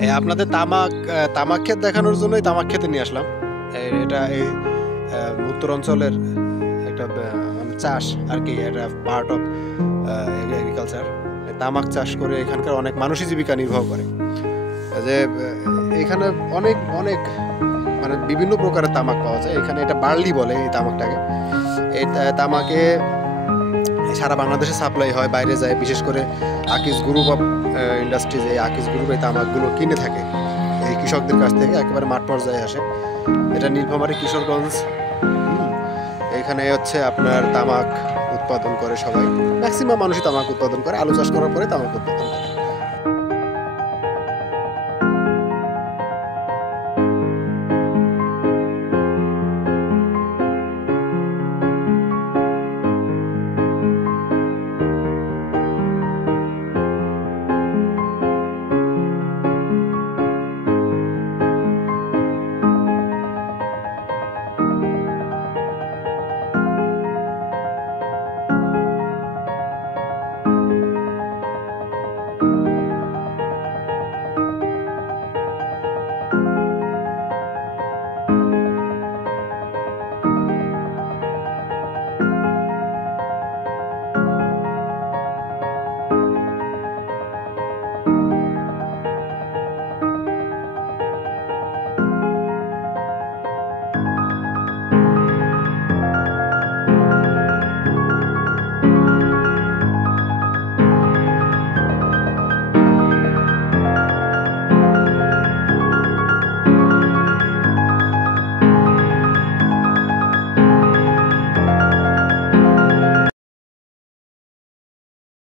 আপনাদের তামাক তামাক ক্ষেত দেখানোর জন্যই তামাক ক্ষেতে নিয়ে আসলাম। এটা এই উত্তরাঞ্চলের একটা মানে চাষ আরকি। এটা পার্ট অফ এগ্রিকালচার। তামাক চাষ করে এখানকার অনেক মানুষই জীবিকা নির্বাহ করে। যে এখানে অনেক, অনেক মানে বিভিন্ন প্রকারের তামাক পাওয়া যায়। এখানে এটা বার্লি বলে এই তামাকটাকে। এই তামাকে সারা বাংলাদেশে সাপ্লাই হয়, বাইরে যায়। বিশেষ করে আকিজ গ্রুপ অফ ইন্ডাস্ট্রিজ, এই আকিজ গ্রুপ এই তামাকগুলো কিনে থাকে এই কৃষকদের কাছ থেকে, একেবারে মাঠ পর্যায়ে আসে। এটা নীলফামারী কিশোরগঞ্জ। হুম, এখানে হচ্ছে আপনার তামাক উৎপাদন করে সবাই। ম্যাক্সিমাম মানুষই তামাক উৎপাদন করে, আলু চাষ করার পরে তামাক উৎপাদন করে।